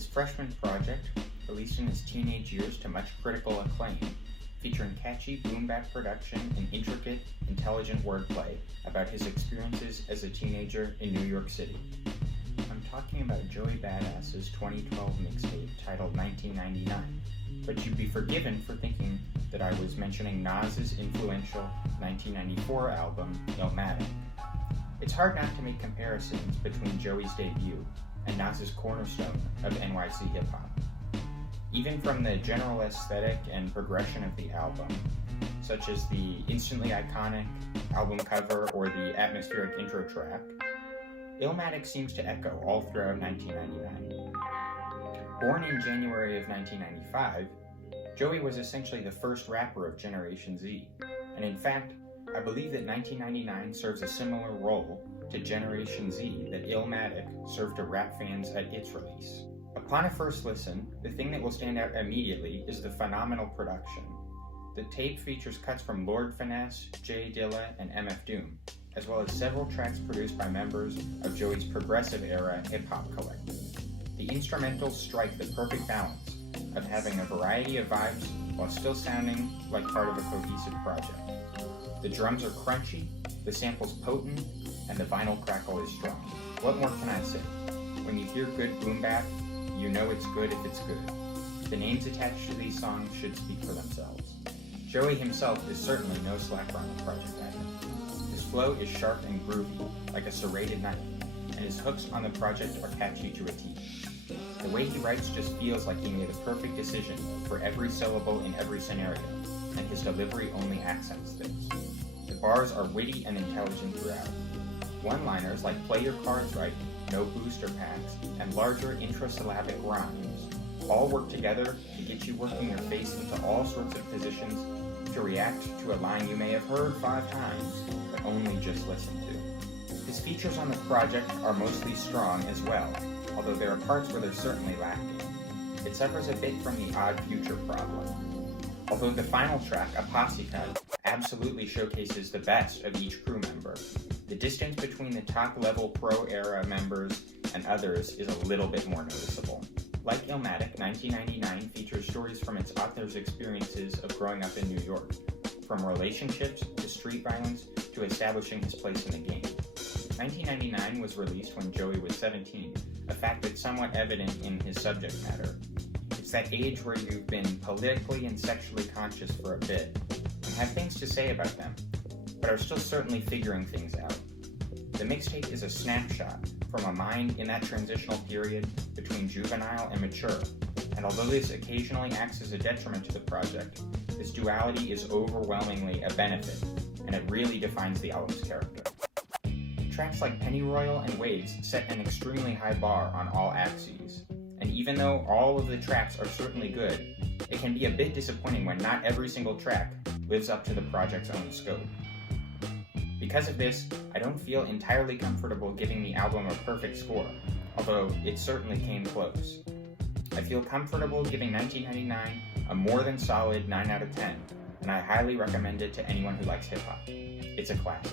His freshman project, released in his teenage years to much critical acclaim, featuring catchy boom-bap production and intricate, intelligent wordplay about his experiences as a teenager in New York City. I'm talking about Joey Badass's 2012 mixtape titled 1999, but you'd be forgiven for thinking that I was mentioning Nas's influential 1994 album, Illmatic. It's hard not to make comparisons between Joey's debut and Nas's cornerstone of NYC hip-hop. Even from the general aesthetic and progression of the album, such as the instantly iconic album cover or the atmospheric intro track, Illmatic seems to echo all throughout 1999. Born in January of 1995, Joey was essentially the first rapper of Generation Z, and in fact, I believe that 1999 serves a similar role to Generation Z that Illmatic served to rap fans at its release. Upon a first listen, the thing that will stand out immediately is the phenomenal production. The tape features cuts from Lord Finesse, Jay Dilla, and MF Doom, as well as several tracks produced by members of Joey's progressive-era hip-hop collective. The instrumentals strike the perfect balance of having a variety of vibes while still sounding like part of a cohesive project. The drums are crunchy, the samples potent, and the vinyl crackle is strong. What more can I say? When you hear good boom bap, you know it's good if it's good. The names attached to these songs should speak for themselves. Joey himself is certainly no slacker on the project either. His flow is sharp and groovy, like a serrated knife, and his hooks on the project are catchy to a T. The way he writes just feels like he made a perfect decision for every syllable in every scenario, and his delivery only accents this. The bars are witty and intelligent throughout. One-liners like "play your cards right," "no booster packs," and larger intrasyllabic rhymes all work together to get you working your face into all sorts of positions to react to a line you may have heard 5 times, but only just listened to. His features on the project are mostly strong as well, although there are parts where they're certainly lacking. It suffers a bit from the Odd Future problem. Although the final track, A Posse Cut, absolutely showcases the best of each crew member, the distance between the top-level pro-era members and others is a little bit more noticeable. Like Illmatic, 1999 features stories from its author's experiences of growing up in New York, from relationships to street violence to establishing his place in the game. 1999 was released when Joey was 17, a fact that's somewhat evident in his subject matter. It's that age where you've been politically and sexually conscious for a bit, and have things to say about them, but are still certainly figuring things out. The mixtape is a snapshot from a mind in that transitional period between juvenile and mature, and although this occasionally acts as a detriment to the project, this duality is overwhelmingly a benefit, and it really defines the album's character. Tracks like Pennyroyal and Waves set an extremely high bar on all axes, and even though all of the tracks are certainly good, it can be a bit disappointing when not every single track lives up to the project's own scope. Because of this, I don't feel entirely comfortable giving the album a perfect score, although it certainly came close. I feel comfortable giving 1999 a more than solid 9 out of 10, and I highly recommend it to anyone who likes hip-hop. It's a classic.